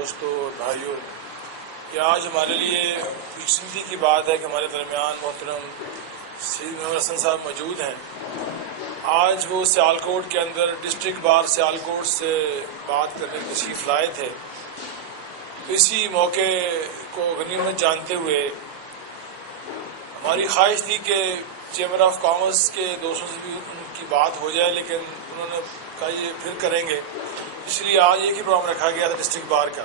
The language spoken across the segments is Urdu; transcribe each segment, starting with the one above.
دوستوں اور بھائیوں، یہ آج ہمارے لیے خوشنصیبی کی بات ہے کہ ہمارے درمیان محترم سید محمد حسن صاحب موجود ہیں۔ آج وہ سیالکوٹ کے اندر ڈسٹرکٹ بار سیالکوٹ سے بات کرنے کی تشریف لائے تھے۔ اسی موقع کو غنیمت جانتے ہوئے ہماری خواہش تھی کہ چیمبر آف کامرس کے دوستوں سے بھی ان کی بات ہو جائے، لیکن انہوں نے کہا یہ پھر کریں گے، اس لیے آج ایک ہی پروگرام رکھا گیا تھا ڈسٹرکٹ بار کا۔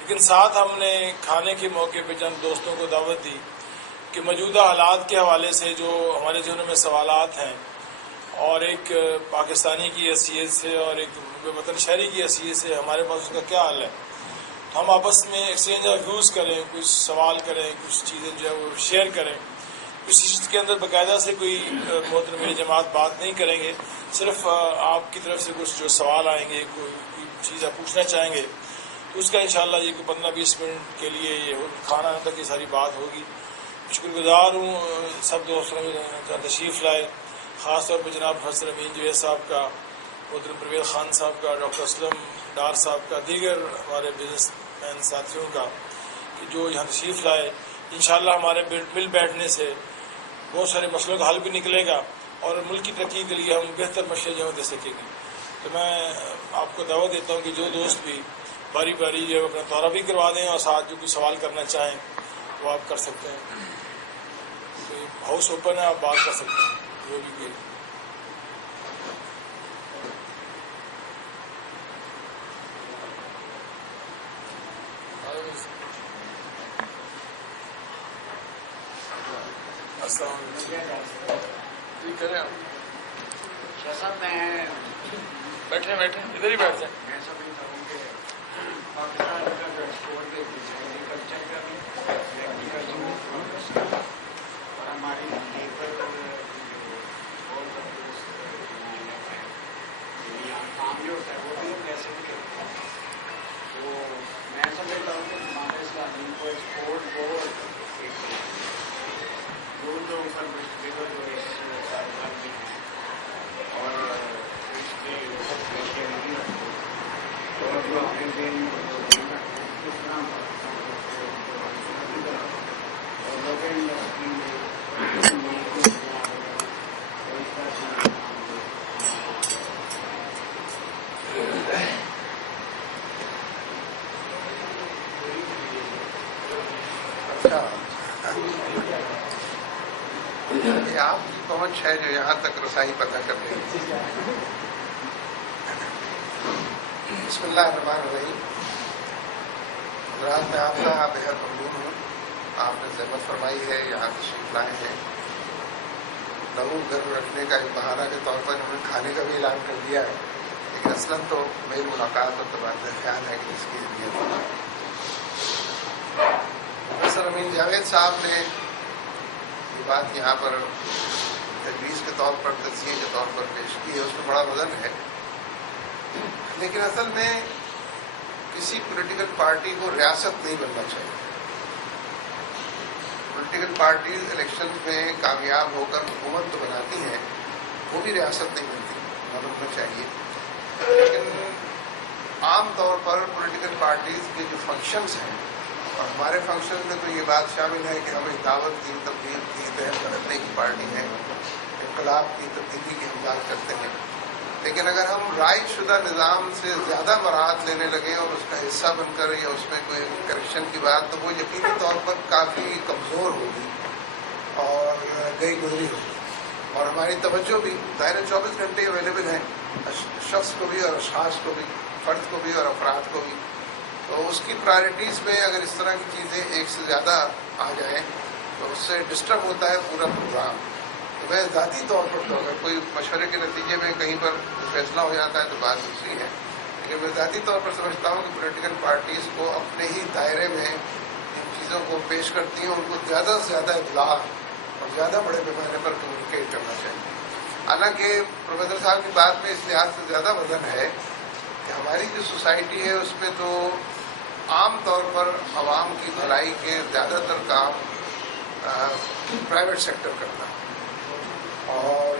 لیکن ساتھ ہم نے کھانے کے موقع پہ چند دوستوں کو دعوت دی کہ موجودہ حالات کے حوالے سے جو ہمارے ذہنوں میں سوالات ہیں، اور ایک پاکستانی کی حیثیت سے اور ایک وطن شہری کی حیثیت سے ہمارے پاس اس کا کیا حل ہے، تو ہم آپس میں ایکسچینج آف ویوز کریں، کچھ سوال کریں، کچھ چیزیں جو ہے وہ شیئر کریں۔ اس چیز کے اندر باقاعدہ سے کوئی محترم جماعت بات نہیں کریں گے، صرف آپ کی طرف سے کچھ جو سوال آئیں گے، کوئی چیز آپ پوچھنا چاہیں گے، تو اس کا انشاءاللہ یہ 15-20 منٹ کے لیے یہ کھانا تک یہ ساری بات ہوگی۔ شکر گزار ہوں سب دوستوں کا تشریف لائے، خاص طور پہ جناب حسن امین جوید صاحب کا، محترم پرویز خان صاحب کا، ڈاکٹر اسلم ڈار صاحب کا، دیگر ہمارے بزنس مین ساتھیوں کا کہ جو یہاں تشریف لائے۔ انشاءاللہ ہمارے مل بیٹھنے سے بہت سارے مسئلوں کا حل بھی نکلے گا اور ملک کی ترقی کے لیے ہم بہتر مشورے جو دے سکیں گے۔ تو میں آپ کو دعوت دیتا ہوں کہ جو دوست بھی باری باری جو اپنا دورہ بھی کروا دیں اور ساتھ جو کوئی سوال کرنا چاہیں وہ آپ کر سکتے ہیں۔ تو ہاؤس اوپن ہے، آپ بات کر سکتے ہیں جو بھی کوئی۔ السلام علیکم، جی کریں آپ شاہ صاحب، میں بیٹھے ادھر ہی بیٹھ جائیں۔ میں سمجھتا ہوں کہ پاکستان کا جو ایکسپورٹ کے پیچھے ایگریکلچر کا بھی اور ہماری لیبر کام جو ہوتا ہے وہ بھی کیسے بھی ہوتا ہے، تو میں سمجھتا ہوں کہ ہمارے اسلامی کو ایکسپورٹ بورڈ جو اوپر لیبر جو کاروبار بھی ہیں اور اس کے اور جو اپنے دین یہ آپ کی پہنچ ہے جو یہاں تک رسائی پتہ کر رہی ہے۔ بسم اللہ الرحمن الرحیم۔ حضرات، میں آپ کا بہت ممنون ہوں، آپ نے زحمت فرمائی ہے، یہاں تشریف لائے ہیں۔ لوگوں گھر رکھنے کا ایک بہانہ کے طور پر انہوں نے کھانے کا بھی اعلان کر دیا ہے، لیکن اصلاً تو میری ملاقات اور تبادلہ خیال ہے کہ اس کی اہمیت حسن امین جاوید صاحب نے یہ بات یہاں پر تجویز کے طور پر، تجزیے کے طور پر پیش کی ہے، اس میں بڑا وزن ہے، لیکن اصل میں کسی پولیٹیکل پارٹی کو ریاست نہیں بننا چاہیے۔ پولیٹیکل پارٹیز الیکشن میں کامیاب ہو کر حکومت تو بناتی ہیں، وہ بھی ریاست نہیں بنتی، بننا چاہیے۔ لیکن عام طور پر پولیٹیکل پارٹیز کے جو فنکشنز ہیں، اور ہمارے فنکشن میں تو یہ بات شامل ہے کہ ہمیں دعوت کی، تبدیل کی، تحت کرنے کی پارٹی ہے، انقلاب کی، تبدیلی کی ہم بات کرتے ہیں، لیکن اگر ہم رائج شدہ نظام سے زیادہ برات لینے لگے اور اس کا حصہ بن کر یا اس میں کوئی کریکشن کی بات، تو وہ یقینی طور پر کافی کمزور ہوگی اور گئی گزری ہوگی، اور ہماری توجہ بھی ظاہر 24 گھنٹے اویلیبل ہیں شخص کو بھی اور اشخاص کو بھی، فرد کو بھی اور افراد کو بھی، تو اس کی پرائرٹیز میں اگر اس طرح کی چیزیں ایک سے زیادہ آ جائیں تو اس سے ڈسٹرب ہوتا ہے پورا پروگرام۔ تو میں ذاتی طور پر تو اگر کوئی مشورے کے نتیجے میں کہیں پر فیصلہ ہو جاتا ہے تو بات دوسری ہے، لیکن میں ذاتی طور پر سمجھتا ہوں کہ پولیٹیکل پارٹیز کو اپنے ہی دائرے میں ان چیزوں کو پیش کرتی ہیں، ان کو زیادہ سے زیادہ ابلاغ اور زیادہ بڑے پیمانے پر کمیونیکیٹ کرنا چاہیے۔ حالانکہ پروفیسر صاحب کی بات میں اس لحاظ سے زیادہ وزن ہے کہ ہماری جو سوسائٹی ہے اس میں تو عام طور پر عوام کی بھلائی کے زیادہ تر کام پرائیویٹ سیکٹر کرتا ہے، اور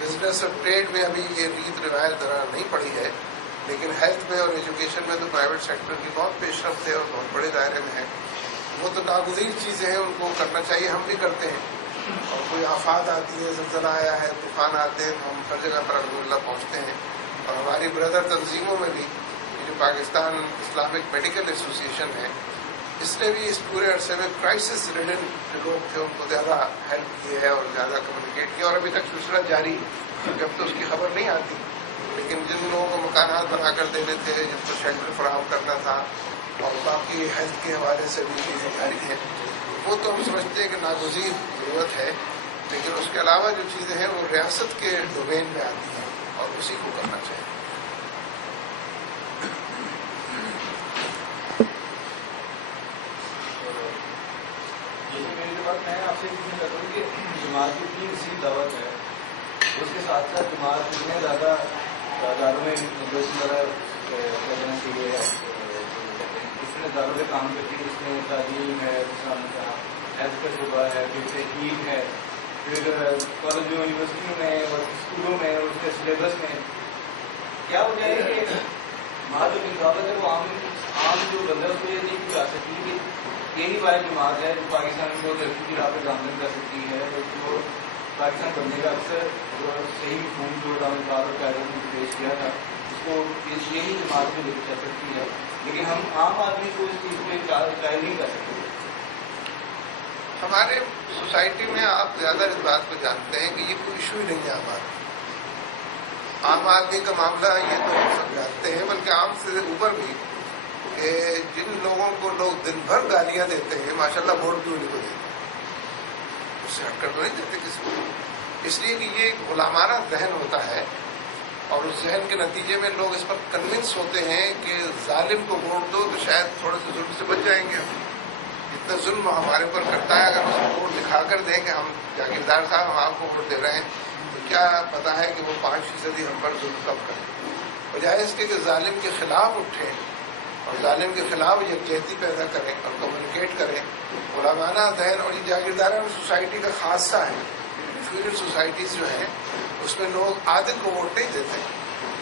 بزنس اور ٹریڈ میں ابھی یہ ریت روایت ذرا نہیں پڑی ہے، لیکن ہیلتھ میں اور ایجوکیشن میں تو پرائیویٹ سیکٹر کی بہت پیش رفت ہے اور بہت بڑے دائرے میں ہے. وہ تو ناگزیر چیزیں ہیں, ان کو کرنا چاہیے, ہم بھی کرتے ہیں. اور کوئی آفات آتی ہے, زلزلہ آیا ہے, طوفان آتے ہیں, تو ہم ہر جگہ پر الحمدللہ پہنچتے ہیں. اور ہماری بردر تنظیموں میں بھی جو پاکستان اسلامک میڈیکل ایسوسی ایشن ہے, اس نے بھی اس پورے عرصے میں کرائسس ریڈن جو لوگ تھے ان کو زیادہ ہیلپ کی ہے اور زیادہ کمیونیکیٹ کیا, اور ابھی تک سلسلہ جاری ہے. جب تو اس کی خبر نہیں آتی, لیکن جن لوگوں کو مکانات بنا کر دینے تھے, جن کو شیلٹر فراہم کرنا تھا, اور باقی ہیلتھ کے حوالے سے بھی چیزیں جاری ہیں, وہ تو ہم سمجھتے ہیں کہ ناگزیر ضرورت ہے. لیکن اس کے علاوہ جو چیزیں ہیں وہ ریاست کے ڈومین میں آتی ہیں اور اسی کو کرنا چاہیے. میں آپ سے پوچھنا چاہتا ہوں کہ جماعت کی اتنی وسیع دعوت ہے, اس کے ساتھ ساتھ جماعت کتنے زیادہ اداروں میں کرنا چاہیے, کتنے اداروں میں کام کرتی ہے, اس میں تعلیم ہے, ہیلتھ کا شعبہ ہے, پھر تحقیق ہے, پھر کالجوں یونیورسٹیوں میں اور اسکولوں میں اور اس کے سلیبس میں. کیا وجہ ہے کہ جماعت جو دعوت ہے وہ عام جو بندہ اس کو یہ نہیں جا سکتی کہ یہی واحد جماعت ہے جو پاکستان کو ترقی کی راہ پہ گامزن کر سکتی ہے, جو پاکستان بننے کا اکثر صحیح مفہوم جو دعوت اور قائدوں نے پیش کیا تھا, اس کو یہی جماعت میں لے کے چل سکتی ہے. لیکن ہم عام آدمی کو اس چیز پہ قائل نہیں کر سکتے. ہمارے سوسائٹی میں آپ زیادہ اس بات کو جانتے ہیں کہ یہ کوئی ایشو ہی نہیں ہے. عام آدمی کا معاملہ یہ تو ہم سب جانتے ہیں, بلکہ عام سے اوپر بھی, کہ جن لوگوں کو لوگ دن بھر گالیاں دیتے ہیں, ماشاءاللہ ووٹ بھی ان کو دیتے ہیں, اس سے ہٹ کر تو نہیں دیتے کسی کو. اس لیے کہ یہ ایک غلامانہ ذہن ہوتا ہے, اور اس ذہن کے نتیجے میں لوگ اس پر کنونس ہوتے ہیں کہ ظالم کو ووٹ دو تو شاید تھوڑے سے ظلم سے بچ جائیں گے. اتنا ظلم ہمارے اوپر کرتا ہے, اگر اس کو ووٹ دکھا کر دیں کہ ہم جاگیردار صاحب ہم آپ کو ووٹ دے رہے ہیں, تو کیا پتا ہے کہ وہ 5% ہم پر ظلم کم کریں, بجائے اس کے کہ ظالم کے خلاف اٹھیں اور ظالم کے خلاف یکجہتی پیدا کریں اور کمیونیکیٹ کریں. غلامانہ ذہن اور یہ جاگیردارانہ سوسائٹی کا خاصہ ہے. فیوڈل سوسائٹیز جو ہیں اس میں لوگ عادل کو ووٹ نہیں دیتے,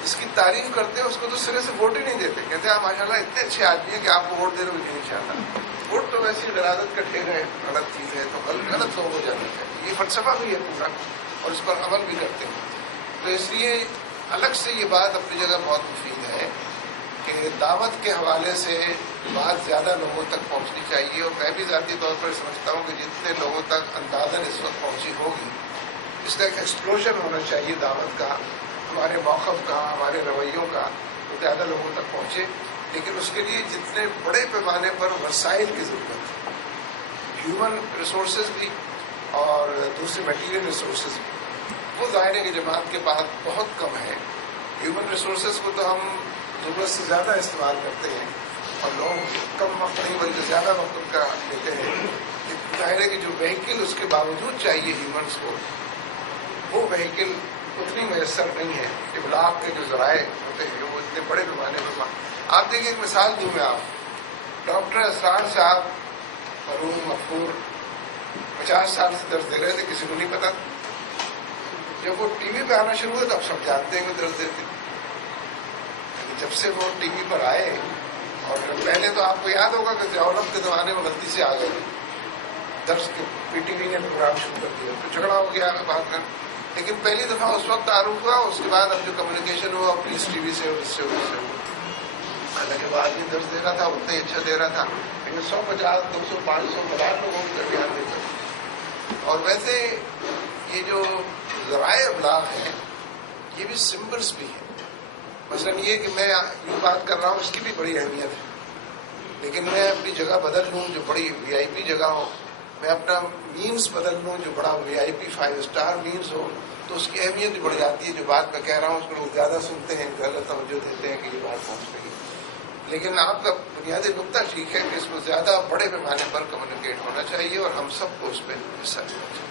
اس کی تعریف کرتے ہیں, اس کو تو سرے سے ووٹ ہی نہیں دیتے. کہتے ہیں آپ ماشاء اللہ اتنے اچھے آدمی ہیں کہ آپ کو ووٹ دینا بھی نہیں چاہتا. ووٹ تو ویسی غرادت کا ٹھیک ہے, غلط چیز ہے, تو غلط لوگوں کو جانا چاہیے. یہ فلسفہ بھی ہے پورا, اور اس پر عمل بھی کرتے ہیں. تو اس لیے الگ سے یہ بات اپنی جگہ بہت مفید ہے کہ دعوت کے حوالے سے بات زیادہ لوگوں تک پہنچنی چاہیے. اور میں بھی ذاتی طور پر سمجھتا ہوں کہ جتنے لوگوں تک اندازاً اس وقت پہنچی ہوگی, اس کا ایک ایکسپلوژن ہونا چاہیے دعوت کا, ہمارے موقف کا, ہمارے رویوں کا, تو زیادہ لوگوں تک پہنچے. لیکن اس کے لیے جتنے بڑے پیمانے پر وسائل کی ضرورت ہے, ہیومن ریسورسز بھی اور دوسرے میٹیریل ریسورسز بھی, وہ ظاہر ہے کہ جماعت کے پاس بہت کم ہے. ہیومن ریسورسز کو تو ہم ضرورت سے زیادہ استعمال کرتے ہیں, اور لوگ کم وقت نہیں بلکہ زیادہ وقت ان کا لیتے ہیں. ظاہر ہے کہ جو وہیکل اس کے باوجود چاہیے ہیومنس کو, وہ وہیکل اتنی میسر نہیں ہے. ابلاغ کے جو ذرائع ہوتے ہیں وہ اتنے بڑے پیمانے پر. آپ دیکھیں, ایک مثال دوں میں, آپ ڈاکٹر اسرار صاحب مرحوم مغفور 50 سال سے درس دے رہے تھے, کسی کو نہیں پتا. جب وہ ٹی وی پہ آنا شروع ہوئے تو اب سب جانتے ہیں کہ درس دیتے. جب سے وہ ٹی وی پر آئے, اور پہلے تو آپ کو یاد ہوگا کہ ضیاءالحق کے زمانے میں غلطی سے آ گئے درس کے, پی ٹی وی نے پروگرام شروع کر دیا, تو جھگڑا ہو گیا بات میں. لیکن پہلی دفعہ اس وقت تعارف ہوا, اس کے بعد اب جو کمیونیکیشن ہوا اپنی اس ٹی وی سے اور اس سے حالانکہ وہ آدمی درس دے رہا تھا, اتنا ہی اچھا دے رہا تھا, لیکن 150 200 500 ملان لوگوں کے درمیان دیتا. اور ویسے یہ جو ذرائع ابلاغ ہیں یہ بھی سمبلس بھی ہیں. مثلا یہ کہ میں یوں بات کر رہا ہوں, اس کی بھی بڑی اہمیت ہے, لیکن میں اپنی جگہ بدل لوں جو بڑی وی آئی پی جگہ ہو, میں اپنا مینس بدل لوں جو بڑا وی آئی پی 5 اسٹار مینس ہو, تو اس کی اہمیت بھی بڑھ جاتی ہے. جو بات میں کہہ رہا ہوں اس کو لوگ زیادہ سنتے ہیں, زیادہ توجہ دیتے ہیں کہ یہ بات پہنچ رہی ہے. لیکن آپ کا بنیادی نقطہ ٹھیک ہے کہ اس میں زیادہ بڑے پیمانے پر کمیونیکیٹ ہونا چاہیے, اور ہم سب کو اس پہ حصہ لینا چاہیے.